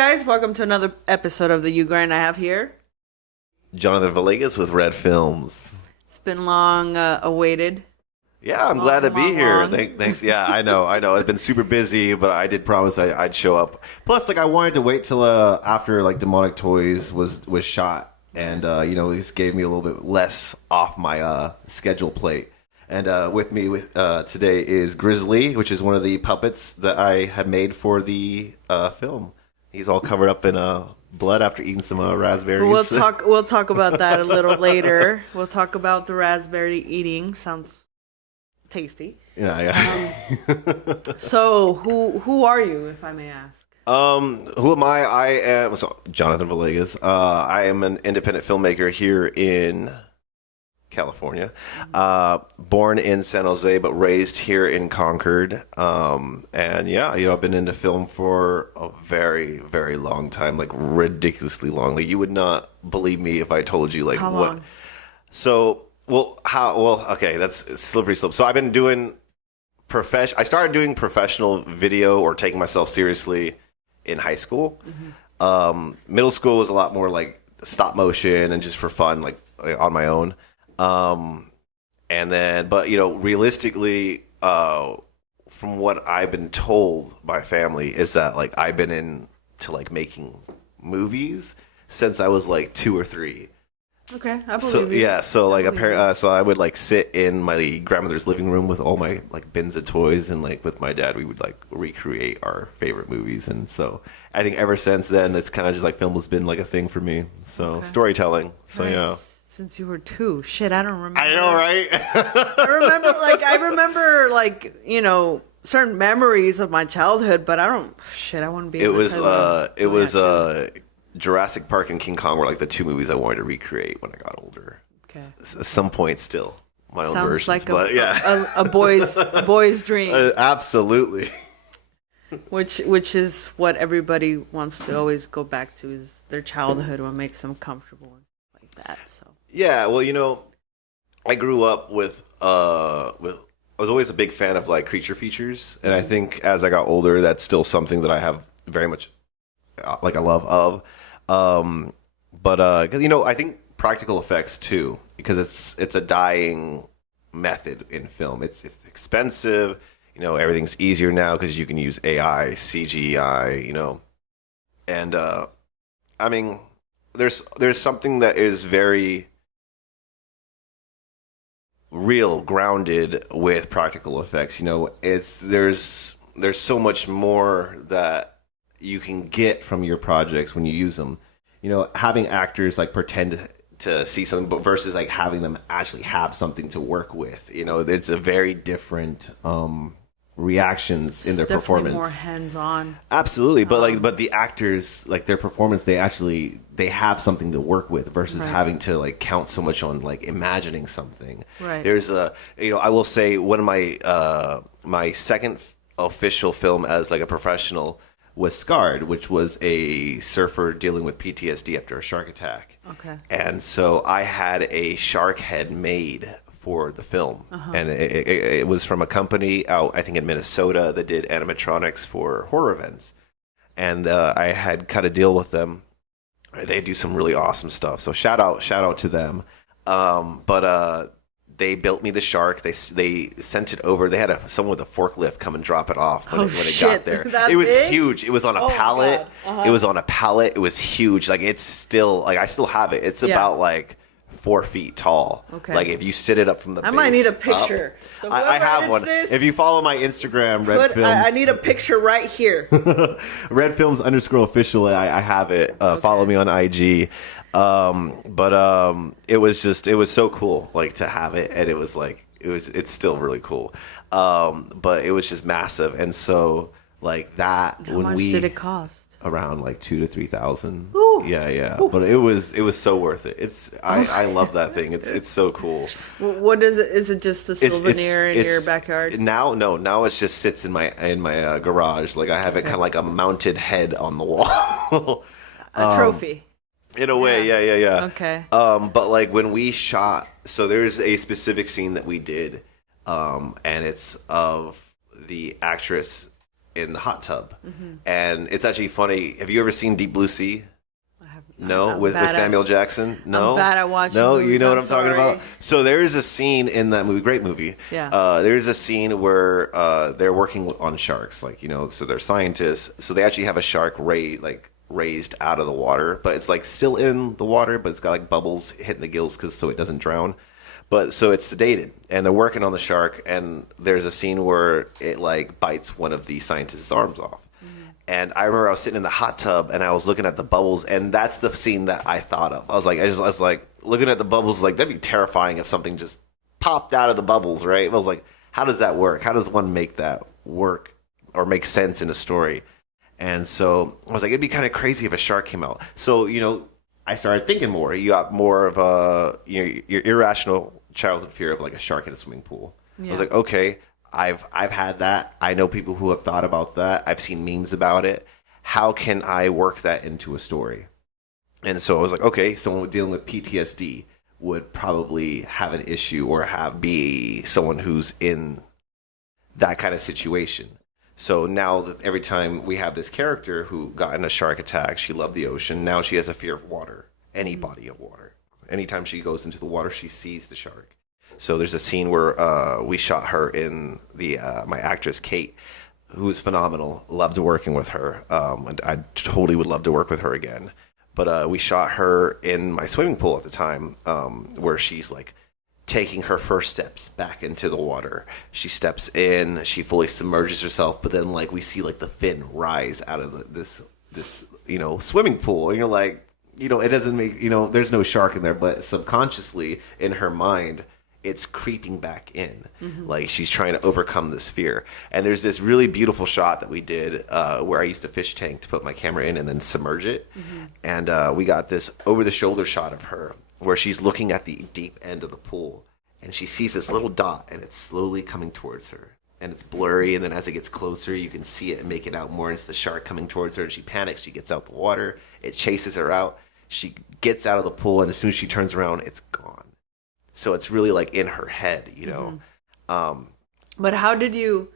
guys? Welcome to another episode of the Yougrindpod. I have here. Jonathan Villegas with Red Films. It's been long awaited. Yeah, I'm glad to be here. Thanks. Yeah, I know. I've been super busy, but I did promise I'd show up. Plus, I wanted to wait till after Demonic Toys was shot, and it just gave me a little bit less off my schedule plate. And with me today is Grizzly, which is one of the puppets that I had made for the film. He's all covered up in blood after eating some raspberries. We'll talk about that a little later. We'll talk about the raspberry eating. Sounds tasty. Yeah. So who are you, if I may ask? Who am I? I am Jonathan Villegas. I am an independent filmmaker here in California. Born in San Jose, but raised here in Concord. And yeah, I've been into film for a very, very long time, ridiculously long. You would not believe me if I told you How what. long? So, okay, that's slippery slope. So I've been doing I started doing professional video or taking myself seriously in high school. Mm-hmm. Middle school was a lot more stop motion and just for fun, on my own. And then, but realistically, from what I've been told by family is that I've been into making movies since I was 2 or 3. Okay, I believe you. Yeah, so so I would sit in my grandmother's living room with all my bins of toys, and with my dad we would recreate our favorite movies. And so I think ever since then it's kind of just film has been a thing for me. So storytelling. So nice. yeah. Since you were 2, shit, I don't remember. I know, right? I remember certain memories of my childhood, but I wouldn't be. It was Jurassic Park and King Kong were the 2 movies I wanted to recreate when I got older. Okay. At some point, still my own Sounds versions, but yeah, a boy's dream. Absolutely. Which is what everybody wants to always go back to, is their childhood, what makes them comfortable and stuff like that. So. Yeah, well, I grew up with I was always a big fan of creature features, and I think as I got older, that's still something that I have very much a love of. But I think practical effects too, because it's a dying method in film. It's expensive. Everything's easier now because you can use AI, CGI. And I mean, there's something that is very real, grounded with practical effects. There's so much more that you can get from your projects when you use them. Having actors pretend to see something, but versus having them actually have something to work with. It's a very different reactions in their performance. More hands-on. Absolutely, but the actors, their performance, they have something to work with versus having to count so much on imagining something. Right. There's I will say one of my second official film as a professional was Scarred, which was a surfer dealing with PTSD after a shark attack. Okay. And so I had a shark head made for the film. And it was from a company out, I think, in Minnesota that did animatronics for horror events. And I had cut a deal with them. They do some really awesome stuff. So shout out to them. But they built me the shark. They sent it over. They had someone with a forklift come and drop it off when it got there. It was huge. It was on a pallet. It was on a pallet. It was huge. It's still I still have it. It's about 4 feet tall. Okay. If you sit it up from the base. I might need a picture. So I have one. If you follow my Instagram, Red Films. I need a picture right here. Red Films _official. I have it. Follow me on IG. But it was so cool to have it, and it's still really cool. But it was just massive, and so that How much did it cost? Around $2,000 to $3,000. Ooh. Yeah. Ooh. But it was so worth it. I love that thing. It's so cool. What is it? Is it just a souvenir in your backyard? Now it just sits in my garage. I have it kind of a mounted head on the wall. A trophy. In a way, yeah. Okay. But when we shot, so there's a specific scene that we did, and it's of the actress in the hot tub. And it's actually funny. Have you ever seen Deep Blue Sea? No, with Samuel Jackson. No, I'm bad at watching no. movies, You know what I'm I'm talking sorry. about. So there is a scene in that movie, great movie. Yeah. There's a scene where they're working on sharks, like so they're scientists. So they actually have a shark raised out of the water, but it's like still in the water, but it's got like bubbles hitting the gills so it doesn't drown. But so it's sedated, and they're working on the shark, and there's a scene where it like bites one of the scientists' arms off. And I remember I was sitting in the hot tub and I was looking at the bubbles, and that's the scene that I thought of. I was like looking at the bubbles, like that'd be terrifying if something just popped out of the bubbles, right? I was like, how does that work? How does one make that work or make sense in a story? And so I was like, it'd be kind of crazy if a shark came out. So, I started thinking more. You got more of your irrational childhood fear of like a shark in a swimming pool. Yeah. I was like, okay, I've had that. I know people who have thought about that. I've seen memes about it. How can I work that into a story? And so I was like, okay, someone dealing with PTSD would probably have an issue or be someone who's in that kind of situation. So now that every time we have this character who got in a shark attack, she loved the ocean. Now she has a fear of water, any body of water. Anytime she goes into the water, she sees the shark. So there's a scene where we shot her in my actress, Kate, who is phenomenal. Loved working with her. And I totally would love to work with her again. But we shot her in my swimming pool at the time, where she's like taking her first steps back into the water. She steps in, she fully submerges herself, but then like we see like the fin rise out of this swimming pool, and you're like, it doesn't make, there's no shark in there, but subconsciously in her mind it's creeping back in. Like she's trying to overcome this fear. And there's this really beautiful shot that we did where I used a fish tank to put my camera in and then submerge it. And we got this over the shoulder shot of her where she's looking at the deep end of the pool, and she sees this little dot, and it's slowly coming towards her. And it's blurry, and then as it gets closer, you can see it and make it out more. And it's the shark coming towards her, and she panics. She gets out the water. It chases her out. She gets out of the pool, and as soon as she turns around, it's gone. So it's really like in her head, But how'd you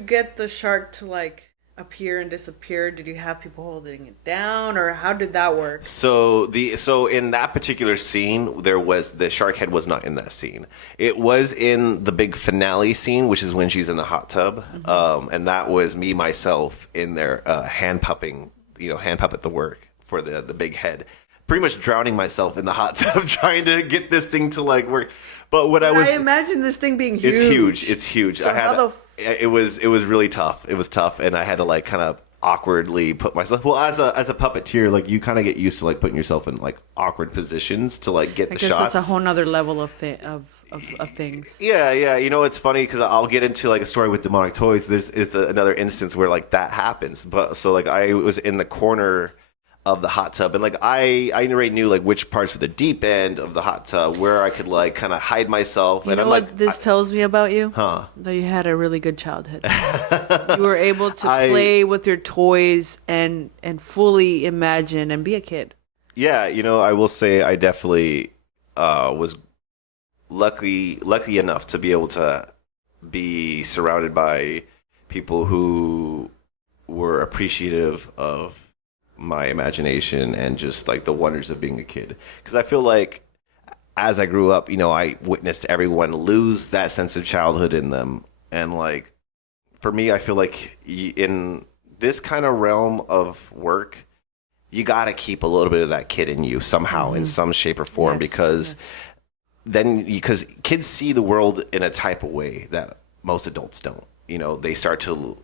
get the shark to like appear and disappear? Did you have people holding it down, or how did that work? So in that particular scene, the shark head was not in that scene. It was in the big finale scene, which is when she's in the hot tub, and that was me myself in there hand puppet the work for the big head, pretty much drowning myself in the hot tub trying to get this thing to like work. But I imagine this thing being huge. It's huge. So it was really tough. It was tough, and I had to like kind of awkwardly put myself. Well, as a puppeteer, like you kind of get used to like putting yourself in like awkward positions to like get the shots. I guess it's a whole nother level of things. Yeah. It's funny because I'll get into like a story with demonic toys. It's another instance where like that happens. But so like I was in the corner of the hot tub, and like I already knew like which parts were the deep end of the hot tub where I could like kind of hide myself. And I'm like, what this tells me about you? Huh? That you had a really good childhood. You were able to play with your toys and fully imagine and be a kid. Yeah, I will say I definitely was lucky enough to be able to be surrounded by people who were appreciative of my imagination and just like the wonders of being a kid. Because I feel like as I grew up, I witnessed everyone lose that sense of childhood in them. And like for me, I feel like in this kind of realm of work, you got to keep a little bit of that kid in you somehow, in some shape or form, because kids see the world in a type of way that most adults don't. They start to,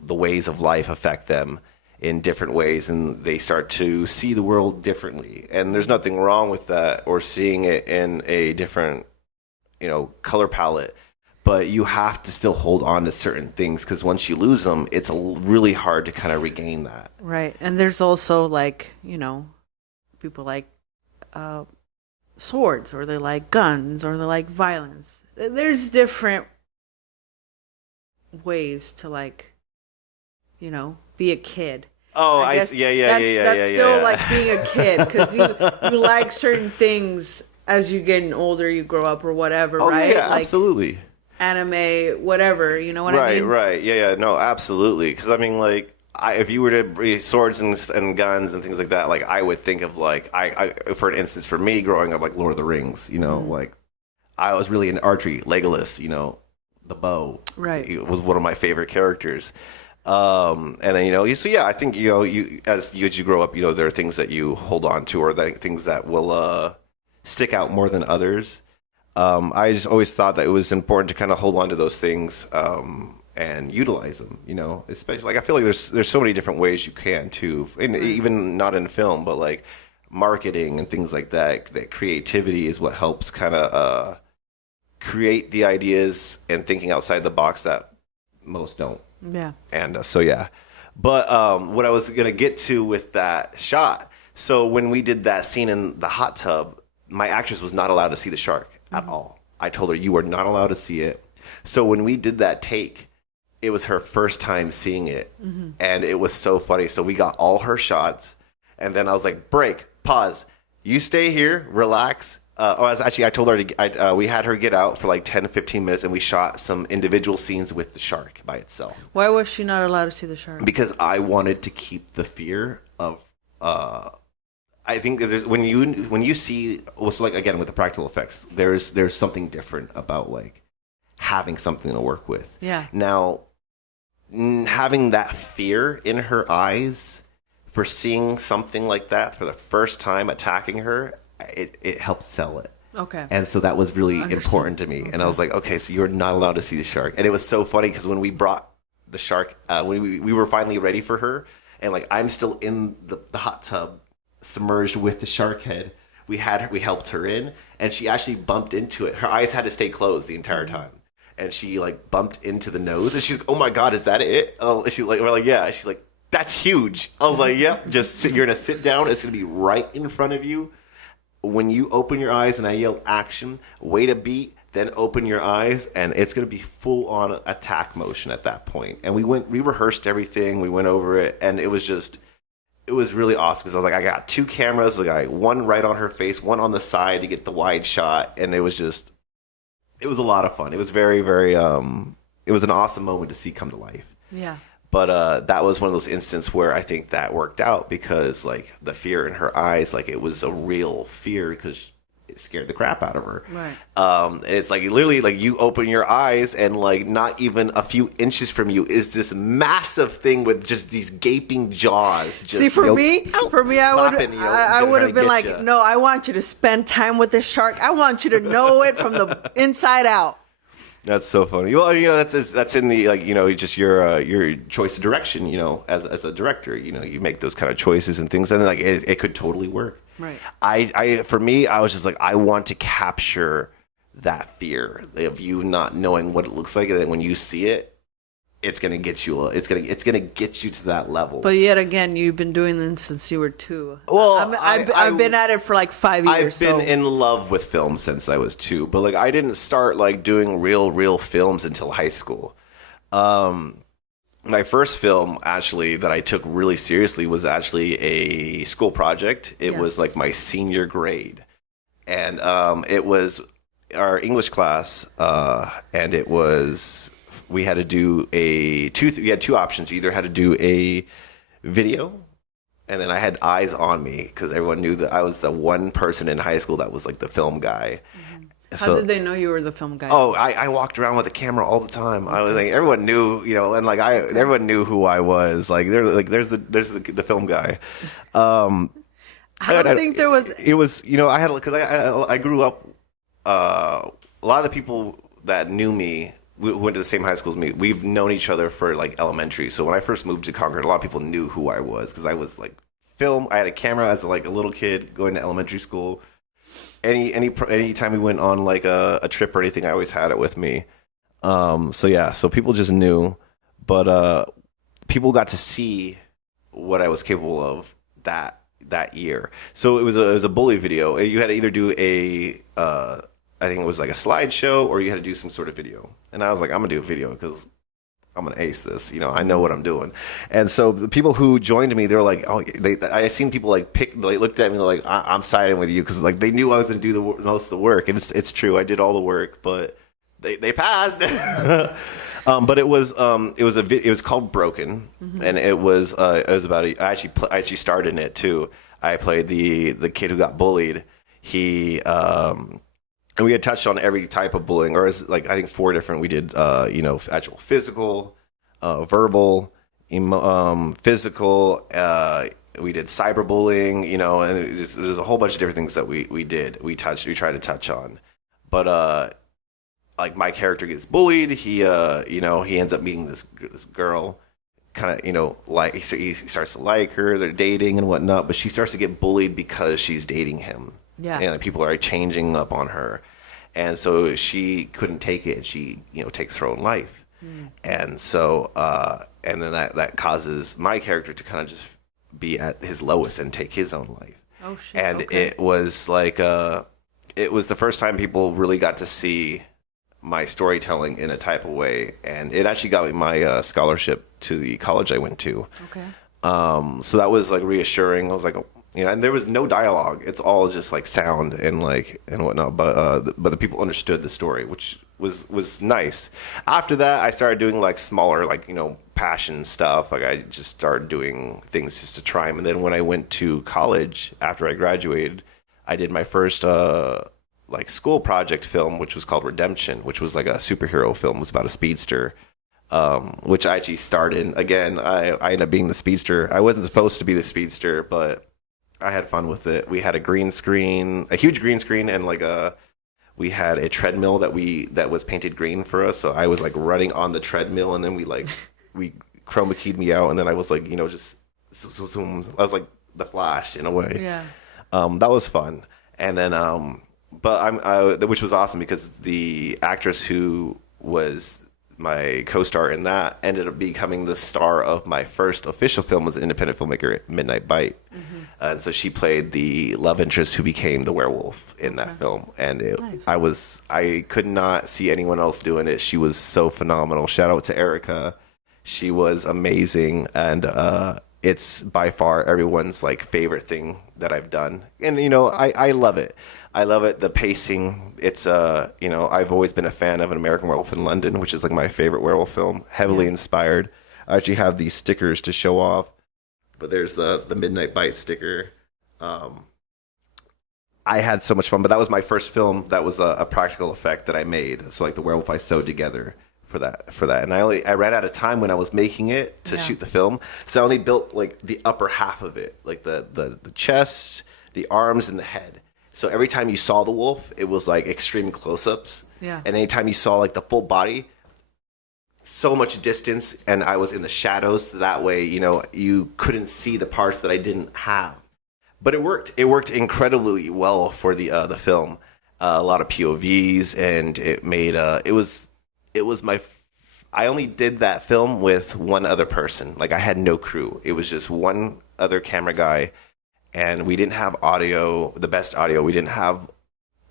the ways of life affect them in different ways, and they start to see the world differently. And there's nothing wrong with that, or seeing it in a different, color palette. But you have to still hold on to certain things, because once you lose them, it's really hard to kind of regain that. Right. And there's also like, people like swords, or they like guns, or they like violence. There's different ways to like, be a kid. Oh, I see. Yeah. That's still like being a kid, because you like certain things as you get older, you grow up or whatever, right? Yeah, like, absolutely. anime, whatever. You know what I mean? Right. Yeah. No, absolutely. Because I mean, like, if you were to bring swords and guns and things like that, like, I would think of like, for instance, for me growing up, like Lord of the Rings. You know, like I was really into archery. Legolas. You know, the bow. Right. It was one of my favorite characters. And then, you know, so yeah, I think, you know, as you grow up, you know, there are things that you hold on to, or things that will stick out more than others. I just always thought that it was important to kind of hold on to those things and utilize them, you know, especially like I feel like there's so many different ways you can too, and even not in film, but like marketing and things like that. That creativity is what helps kind of create the ideas and thinking outside the box that most don't. Yeah. And so, yeah. But what I was going to get to with that shot, so when we did that scene in the hot tub, my actress was not allowed to see the shark at all. I told her, you are not allowed to see it. So when we did that take, it was her first time seeing it. And it was so funny. So we got all her shots. And then I was like, break, pause. You stay here, relax. I told her we had her get out for like 10 to 15 minutes, and we shot some individual scenes with the shark by itself. Why was she not allowed to see the shark? Because I wanted to keep the fear of. I think there's when you see what's like again with the practical effects. There's something different about like having something to work with. Yeah. Now, having that fear in her eyes for seeing something like that for the first time attacking her. It helps sell it. Okay. And so that was really important to me. Okay. And I was like, okay, so you're not allowed to see the shark. And it was so funny because when we brought the shark, when we were finally ready for her, and like I'm still in the hot tub submerged with the shark head, we helped her in, and she actually bumped into it. Her eyes had to stay closed the entire time. And she like bumped into the nose, and she's like, oh my God, is that it? Oh, we're like, yeah. She's like, that's huge. I was like, yep, you're going to sit down. It's going to be right in front of you. When you open your eyes and I yell action, wait a beat, then open your eyes, and it's going to be full on attack motion at that point. And we rehearsed everything, we went over it, and it was really awesome because I was like, I got two cameras, like one right on her face, one on the side to get the wide shot, and it was a lot of fun. It was very, very, it was an awesome moment to see come to life. Yeah. But that was one of those instances where I think that worked out because, like, the fear in her eyes, like, it was a real fear because it scared the crap out of her. Right. And it's like literally, like, you open your eyes and, like, not even a few inches from you is this massive thing with just these gaping jaws. Just, see, for me, I would have been like, no, I want you to spend time with the shark. I want you to know it from the inside out. That's so funny. Well, you know, that's in the, like, you know, just your choice of direction, you know, as a director, you know, you make those kind of choices and things, and like it could totally work. Right. For me, I was just like, I want to capture that fear of you not knowing what it looks like, and then when you see it, it's gonna get you. It's gonna get you to that level. But yet again, you've been doing this since you were 2. Well, I've been at it for like 5 years. I've been in love with film since I was 2, but like I didn't start like doing real films until high school. My first film actually that I took really seriously was actually a school project. It was like my senior grade, and it was our English class, and it was. We had to do we had 2 options. You either had to do a video, and then I had eyes on me because everyone knew that I was the one person in high school that was like the film guy. Mm-hmm. How did they know you were the film guy? Oh, I walked around with a camera all the time. I was like, everyone knew, you know, and like everyone knew who I was. Like there's the film guy. I don't think there was. It was, you know, I grew up. A lot of the people that knew me. We went to the same high school as me. We've known each other for like elementary. So when I first moved to Concord, a lot of people knew who I was because I was like film. I had a camera as like a little kid going to elementary school. Any time we went on like a trip or anything, I always had it with me. So people just knew, but people got to see what I was capable of that year. So it was a bully video. You had to either do I think it was like a slideshow, or you had to do some sort of video. And I was like, I'm going to do a video because I'm going to ace this. You know, I know what I'm doing. And so the people who joined me, they were like, oh, I seen people like looked at me like, I'm siding with you because like they knew I was going to do most of the work. And it's true. I did all the work, but they passed. But it was it was called Broken, and it was about I actually starred in it too. I played the kid who got bullied. He and we had touched on every type of bullying, or like I think 4 different. We did actual physical, verbal, physical. We did cyberbullying, and there's a whole bunch of different things that we did. We tried to touch on, but like my character gets bullied. He he ends up meeting this girl, kind of like he starts to like her. They're dating and whatnot, but she starts to get bullied because she's dating him. Yeah, and people are changing up on her, and so she couldn't take it. She takes her own life, and so and then that causes my character to kind of just be at his lowest and take his own life. Oh shit! And okay. it was like it was the first time people really got to see my storytelling in a type of way, and it actually got me my scholarship to the college I went to. Okay. So that was like reassuring. I was like, and there was no dialogue. It's all just like sound and whatnot. But the people understood the story, which was nice. After that, I started doing like smaller, like passion stuff. Like I just started doing things just to try them. And then when I went to college after I graduated, I did my first like school project film, which was called Redemption, which was like a superhero film. It was about a speedster. Which I actually starred in. Again, I ended up being the speedster. I wasn't supposed to be the speedster, but I had fun with it. We had a green screen, a huge green screen, and we had a treadmill that was painted green for us. So I was like running on the treadmill, and then we chroma keyed me out, and then I was like, just zoom. I was like the Flash in a way. Yeah. That was fun, and then which was awesome because the actress who was my co-star in that ended up becoming the star of my first official film as an independent filmmaker at Midnight Bite. And so she played the love interest who became the werewolf in that film. And nice. I could not see anyone else doing it. She was so phenomenal. Shout out to Erica. She was amazing. And it's by far everyone's like favorite thing that I've done. And, I love it. I love it. The pacing. It's I've always been a fan of An American Werewolf in London, which is like my favorite werewolf film. Heavily inspired. I actually have these stickers to show off, but there's the Midnight Bite sticker. I had so much fun, but that was my first film. That was a practical effect that I made. So like the werewolf I sewed together for that. And I ran out of time when I was making it to shoot the film, so I only built like the upper half of it, like the chest, the arms, and the head. So every time you saw the wolf, it was like extreme close-ups. Yeah. And anytime you saw like the full body, so much distance, and I was in the shadows. So that way, you couldn't see the parts that I didn't have. But it worked. It worked incredibly well for the film. A lot of POVs, and it made it was my. I only did that film with one other person. Like I had no crew. It was just one other camera guy. And we didn't have the best audio. We didn't have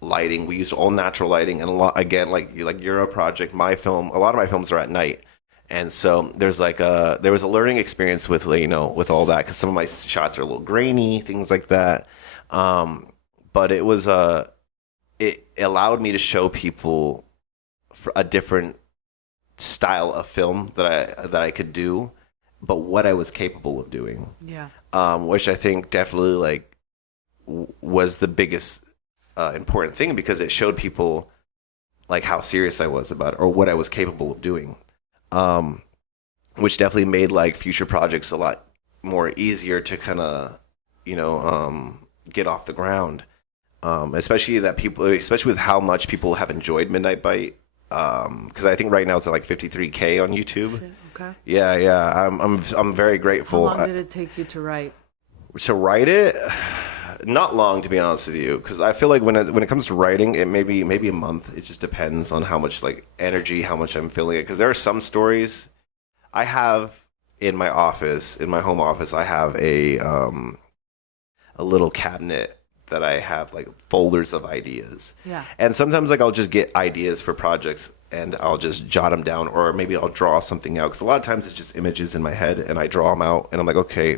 lighting. We used all natural lighting. And like Euro Project, my film, a lot of my films are at night. And so there was a learning experience with, with all that. Because some of my shots are a little grainy, things like that. But it was, it allowed me to show people a different style of film that I could do, but what I was capable of doing. Yeah. Which I think definitely was the biggest important thing, because it showed people like how serious I was about it, or what I was capable of doing. Which definitely made like future projects a lot more easier to kind of, get off the ground. Especially with how much people have enjoyed Midnight Bite. Because I think right now it's at like 53K on YouTube. Shit, okay. Yeah. I'm very grateful. How long did it take you to write? To write it, not long, to be honest with you. Because I feel like when it comes to writing, it maybe a month. It just depends on how much like energy, how much I'm feeling it. Because there are some stories I have in my home office. I have a little cabinet that I have like folders of ideas. Yeah. And sometimes like I'll just get ideas for projects and I'll just jot them down, or maybe I'll draw something out. Because a lot of times it's just images in my head and I draw them out and I'm like, okay,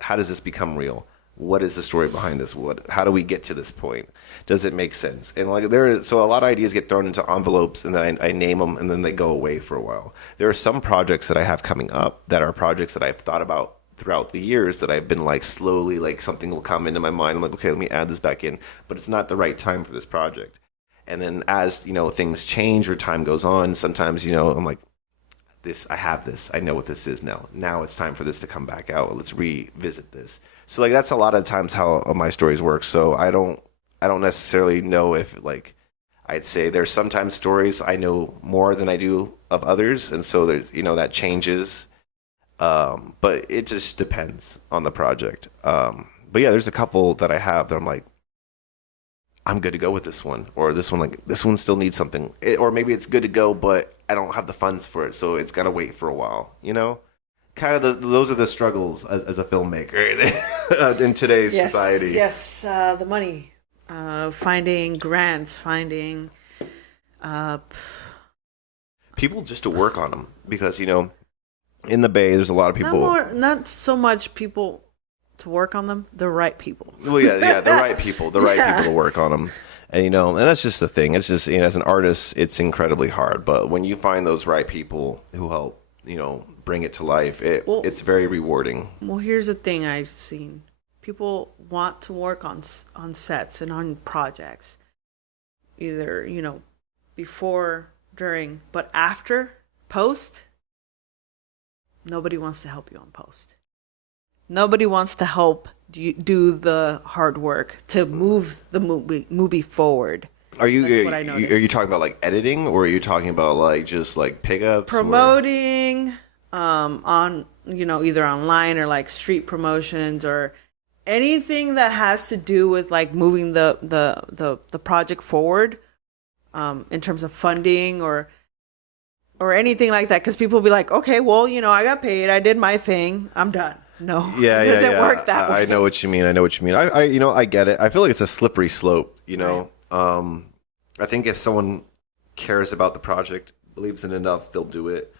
how does this become real? what is the story behind this? How do we get to this point? Does it make sense? And like so a lot of ideas get thrown into envelopes, and then I name them, and then they go away for a while. There are some projects that I have coming up that are projects that I've thought about throughout the years that I've been like slowly, like something will come into my mind. I'm like, okay, let me add this back in, but it's not the right time for this project. And then as, things change or time goes on, sometimes, I'm like, I know what this is now. Now it's time for this to come back out. Let's revisit this. So like, that's a lot of times how my stories work. So I don't necessarily know if like, I'd say there's sometimes stories I know more than I do of others. And so there's, that changes. But it just depends on the project. But yeah, there's a couple that I have that I'm like, I'm good to go with this one, or this one still needs something, or maybe it's good to go, but I don't have the funds for it, so it's got to wait for a while. Kind of those are the struggles as a filmmaker in today's society. Yes, the money, finding grants, finding people just to work on them, because in the Bay there's a lot of people. Not so much people to work on them, the right people. Well, yeah, the right people, right people to work on them. And, and that's just the thing. It's just, as an artist, it's incredibly hard. But when you find those right people who help, bring it to life, it's very rewarding. Well, here's the thing I've seen. People want to work on sets and on projects, either, before, during, but after, post, nobody wants to help you on post. Nobody wants to help do the hard work to move the movie forward. Are you talking about like editing, or are you talking about like just like pickups, promoting, on either online or like street promotions or anything that has to do with like moving the project forward, in terms of funding or anything like that? Because people will be like, okay, well, I got paid, I did my thing, I'm done. No, it doesn't work that way. I know what you mean. I get it. I feel like it's a slippery slope, Right. I think if someone cares about the project, believes in it enough, they'll do it.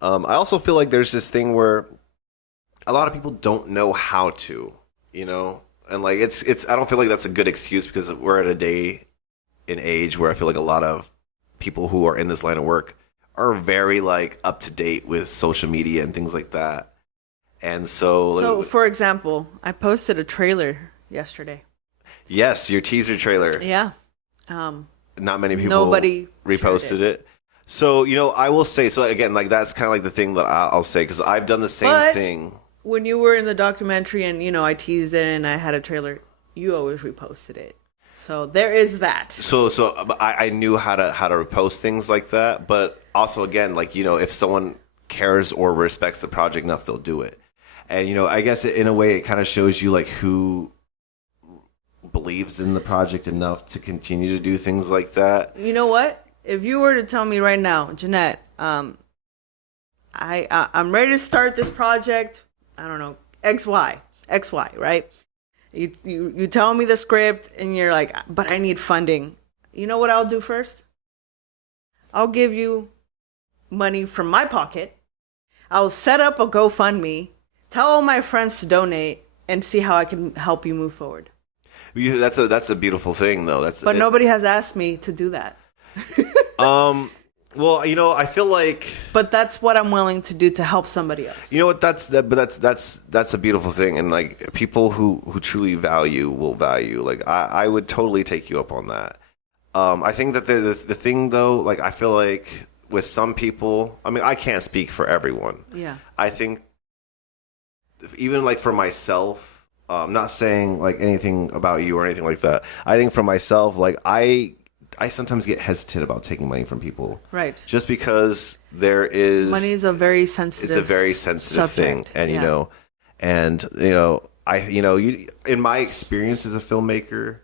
I also feel like there's this thing where a lot of people don't know how to, and like it's I don't feel like that's a good excuse, because we're at a day and age where I feel like a lot of people who are in this line of work are very like up to date with social media and things like that. And so for example, I posted a trailer yesterday. Yes, your teaser trailer. Yeah. Not many people nobody reposted it. So, I will say, so again, like that's kind of like the thing that I'll say, because I've done the same thing. When you were in the documentary and, I teased it and I had a trailer, you always reposted it. So there is that. So I knew how to repost things like that. But also, again, like, if someone cares or respects the project enough, they'll do it. And, I guess in a way it kind of shows you like who believes in the project enough to continue to do things like that. You know what? If you were to tell me right now, Jeanette, I'm ready to start this project, I don't know, XY, right? You tell me the script and you're like, but I need funding. You know what I'll do first? I'll give you money from my pocket. I'll set up a GoFundMe, tell all my friends to donate, and see how I can help you move forward. That's a beautiful thing, though. But nobody has asked me to do that. Well, I feel like. But that's what I'm willing to do to help somebody else. You know what? That's a beautiful thing, and like people who truly value will value. Like I would totally take you up on that. I think that the thing though, like I feel like with some people, I mean, I can't speak for everyone. Yeah. I think even like for myself, I'm not saying like anything about you or anything like that. I think for myself, like I sometimes get hesitant about taking money from people. Right. Just because there is money is a very sensitive. It's a very sensitive subject. thing, and you in my experience as a filmmaker,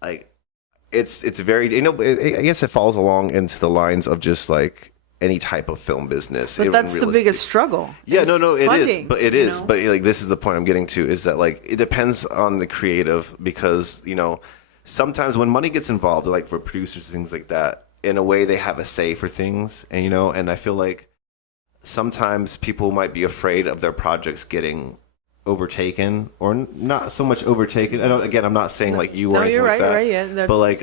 like it's very I guess it falls along into the lines of just like any type of film business. But that's the biggest struggle. Yeah, no, it funding, is. But it is. But like this is the point I'm getting to, is that like it depends on the creative, because sometimes when money gets involved, like for producers and things like that, in a way they have a say for things, and and I feel like sometimes people might be afraid of their projects getting overtaken, or not so much overtaken. I'm not saying like you or anything you're like right, that. right, yeah. But like,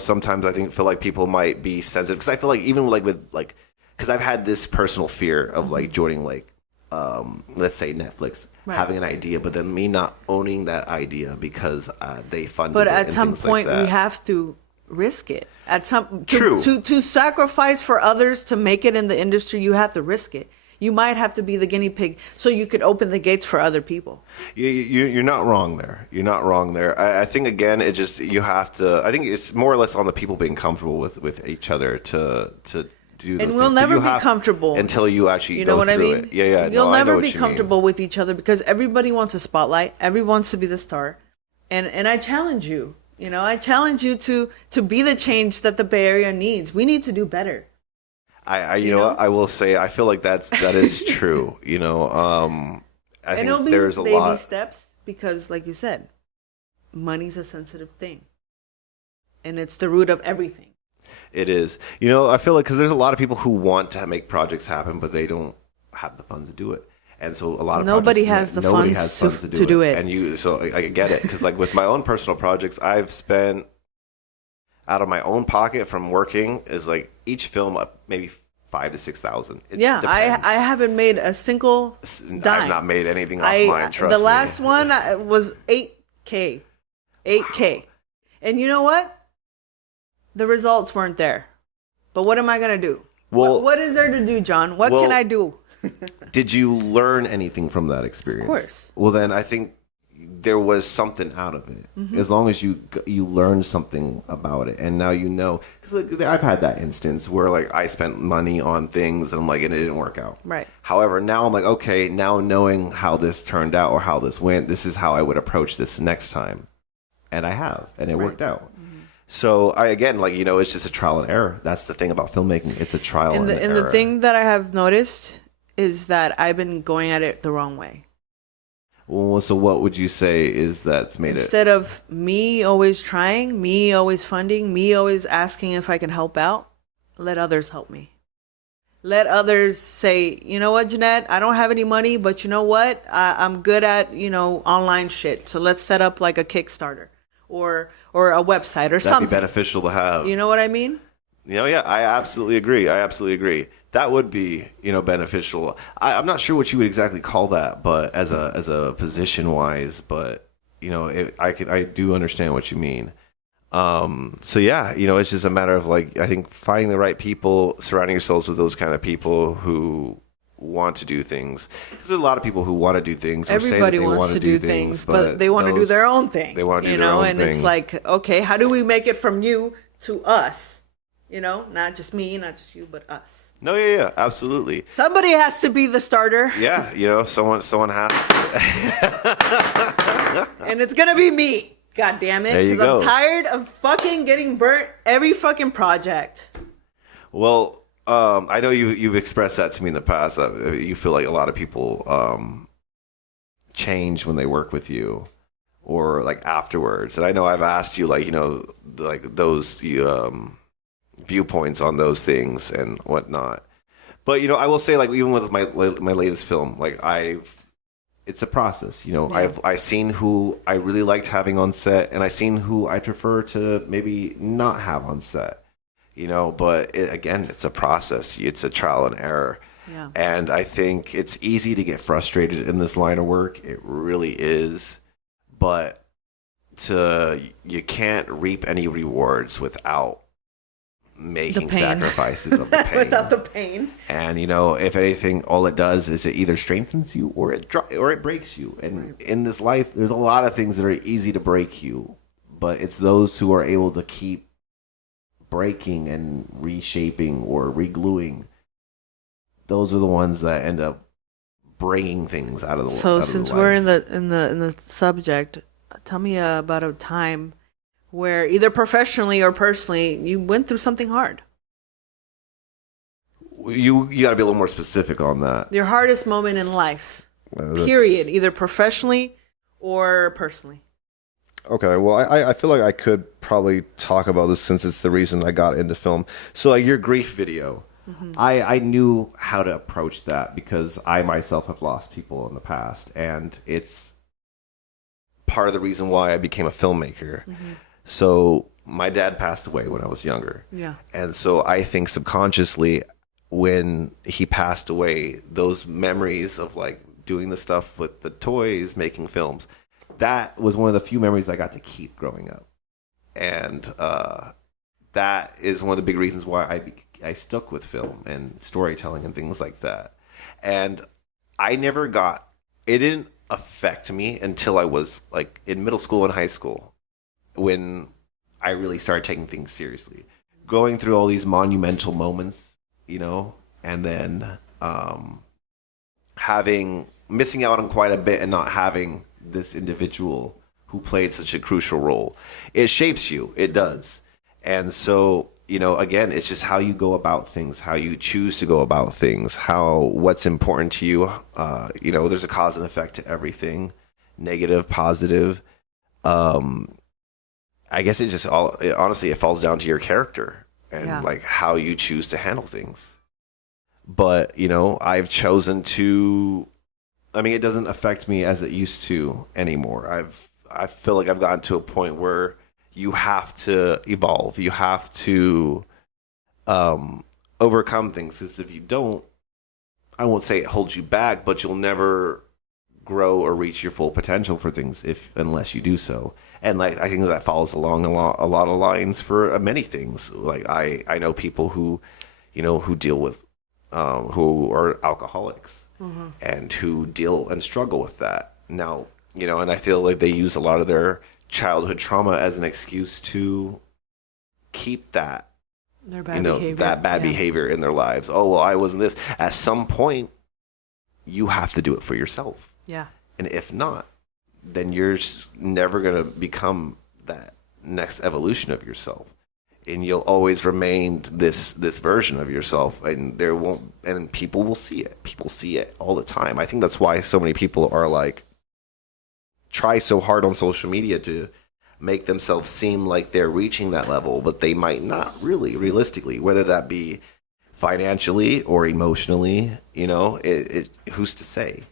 sometimes I feel like people might be sensitive, because I feel like even like with like, because I've had this personal fear of like joining like, let's say Netflix, having an idea, but then me not owning that idea because they funded it. But at some point, we have to risk it. To sacrifice for others to make it in the industry, you have to risk it. You might have to be the guinea pig so you could open the gates for other people. You're not wrong there. You're not wrong there. I think, again, it just, you have to, I think it's more or less on the people being comfortable with each other to do those and we'll things. never be comfortable until you actually you know go what through I mean? it. Yeah. You'll never be comfortable with each other because everybody wants a spotlight. Everyone wants to be the star. And I challenge you. I challenge you to be the change that the Bay Area needs. We need to do better. I will say, I feel like that is true. I think there's a lot. Baby steps, because like you said, money's a sensitive thing. And it's the root of everything. It is. I feel like, because there's a lot of people who want to make projects happen, but they don't have the funds to do it. And so a lot of nobody has the funds to do it. And so I get it, because like with my own personal projects, I've spent out of my own pocket from working is like each film maybe 5,000 to 6,000. Yeah, I haven't made a single dime. I've not made anything off mine. Trust me. The last one was $8K, and you know what? The results weren't there. But what am I gonna do? Well, what is there to do, John? What can I do? Did you learn anything from that experience? Of course. Well, then I think there was something out of it. Mm-hmm. As long as you learned something about it, and now because like, I've had that instance where like I spent money on things and I'm like, and it didn't work out. Right. However, now I'm like, okay, now knowing how this turned out or how this went, this is how I would approach this next time, and I have, and it worked out. So it's just a trial and error. That's the thing about filmmaking. It's a trial and error. And the thing that I have noticed is that I've been going at it the wrong way. Well, so what would you say is that's made it? Instead of me always trying, me always funding, me always asking if I can help out, let others help me. Let others say, you know what, Jeanette, I don't have any money, but you know what? I'm good at, online shit. So let's set up like a Kickstarter or a website or something. That'd be beneficial to have. You know what I mean? Yeah, I absolutely agree. That would be, beneficial. I'm not sure what you would exactly call that, but as a position wise, but I do understand what you mean. So yeah, it's just a matter of like, I think finding the right people, surrounding yourselves with those kind of people who want to do things. Because there's a lot of people who want to do things. Everybody wants to do things, but they want to do their own thing. They want to do their own thing. And it's like, okay, how do we make it from you to us? Not just me, not just you, but us. No, yeah, absolutely. Somebody has to be the starter. Yeah, someone has to. And it's gonna be me. God damn it. Because I'm tired of fucking getting burnt every fucking project. Well, I know you've expressed that to me in the past. You feel like a lot of people change when they work with you, or like afterwards. And I know I've asked you, like, like those viewpoints on those things and whatnot. But I will say, like, even with my latest film, like it's a process. I've seen who I really liked having on set, and I've seen who I prefer to maybe not have on set. But it's a process. It's a trial and error. Yeah. And I think it's easy to get frustrated in this line of work. It really is. But you can't reap any rewards without making sacrifices of the pain. Without the pain. And if anything, all it does is it either strengthens you or it breaks you. And in this life, there's a lot of things that are easy to break you, but it's those who are able to keep breaking and reshaping or regluing. Those are the ones that end up bringing things out of the. So since we're in the subject, tell me about a time where either professionally or personally you went through something hard. You got to be a little more specific on that. Your hardest moment in life, period, either professionally or personally. Okay, well, I feel like I could probably talk about this since it's the reason I got into film. So like your grief video, I knew how to approach that because I myself have lost people in the past, and it's part of the reason why I became a filmmaker. So my dad passed away when I was younger. Yeah. And so I think subconsciously when he passed away, those memories of like doing the stuff with the toys, making films, that was one of the few memories I got to keep growing up. And that is one of the big reasons why I stuck with film and storytelling and things like that. And I never got, it didn't affect me until I was like in middle school and high school when I really started taking things seriously. Going through all these monumental moments, you know, and then missing out on quite a bit and not having this individual who played such a crucial role. It shapes you. It does. And so, you know, again, it's just how you go about things, how you choose to go about things, what's important to you. You know, there's a cause and effect to everything, negative, positive. I guess honestly, it falls down to your character and like how you choose to handle things. But, you know, I've chosen to, I mean, it doesn't affect me as it used to anymore. I feel like I've gotten to a point where you have to evolve. You have to overcome things. Because if you don't, I won't say it holds you back, but you'll never grow or reach your full potential for things unless you do so. And like I think that follows along a lot of lines for many things. Like I know people who, you know, who deal with who are alcoholics and who deal and struggle with that. Now, you know, and I feel like they use a lot of their childhood trauma as an excuse to keep that, their bad behavior. That bad behavior in their lives. Oh, well, I wasn't this. At some point, you have to do it for yourself. Yeah. And if not, then you're never going to become that next evolution of yourself. And you'll always remain this version of yourself, and people will see it. People see it all the time. I think that's why so many people are like, try so hard on social media to make themselves seem like they're reaching that level, but they might not really, realistically, whether that be financially or emotionally, you know, it who's to say?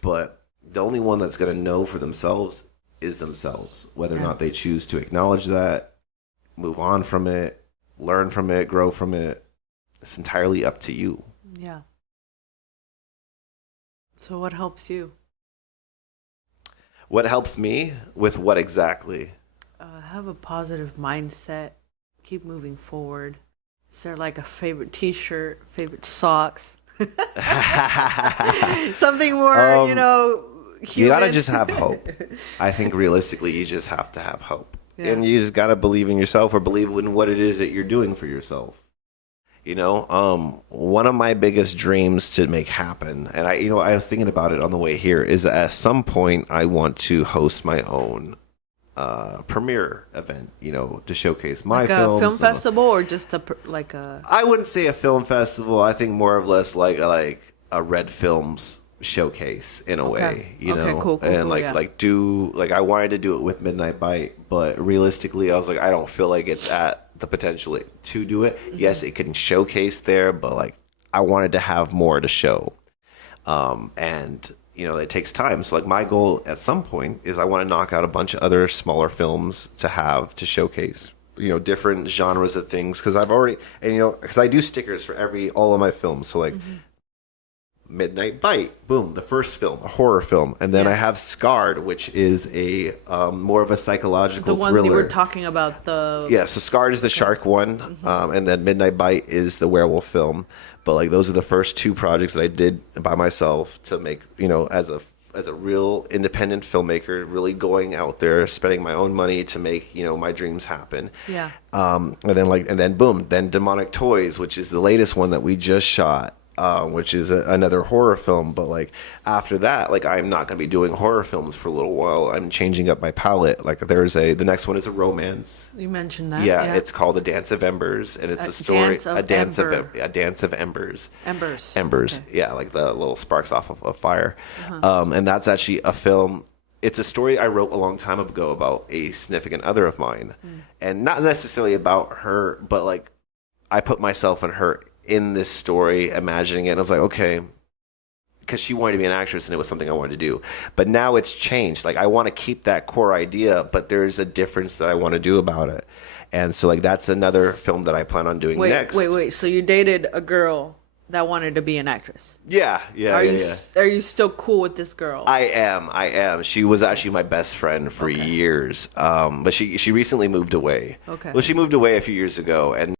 But the only one that's going to know for themselves is themselves, whether or not they choose to acknowledge that, move on from it, learn from it, grow from it. It's entirely up to you. Yeah. So what helps you? What helps me with what exactly? Have a positive mindset. Keep moving forward. Is there like a favorite T-shirt, favorite socks? Something more, you know, human. You gotta just have hope. I think realistically, you just have to have hope. Yeah. And you just gotta believe in yourself or believe in what it is that you're doing for yourself. You know, one of my biggest dreams to make happen, and I was thinking about it on the way here, is that at some point I want to host my own premiere event, you know, to showcase my films. Like a film festival or just I wouldn't say a film festival. I think more or less like a Red Films showcase in a way, you know, cool, and I wanted to do it with Midnight Bite, but realistically I was like, I don't feel like it's at the potential to do it. Yes, it can showcase there, but like I wanted to have more to show, and you know, it takes time. So like my goal at some point is I want to knock out a bunch of other smaller films to showcase, you know, different genres of things, because because I do stickers for all of my films. So like Midnight Bite, boom, the first film, a horror film, and then I have Scarred, which is a more of a psychological thriller. The one you were talking about, so Scarred is the shark one, and then Midnight Bite is the werewolf film. But like those are the first two projects that I did by myself to make, you know, as a real independent filmmaker, really going out there, spending my own money to make, you know, my dreams happen. Yeah. And then boom, then Demonic Toys, which is the latest one that we just shot. Which is another horror film, but like after that, like I'm not going to be doing horror films for a little while. I'm changing up my palette. Like the next one is a romance. You mentioned that. Yeah, it's called A Dance of Embers, and it's a story. A dance of embers. Embers. Okay. Yeah, like the little sparks off of a fire. And that's actually a film. It's a story I wrote a long time ago about a significant other of mine, and not necessarily about her, but like I put myself in her in this story, imagining it, and I was like, okay, because she wanted to be an actress and it was something I wanted to do. But now it's changed. Like, I want to keep that core idea, but there's a difference that I want to do about it. And so, like, that's another film that I plan on doing next. Wait. So you dated a girl that wanted to be an actress? Yeah. Are you still cool with this girl? I am. She was actually my best friend for years. But she recently moved away. Okay. Well, she moved away a few years ago, and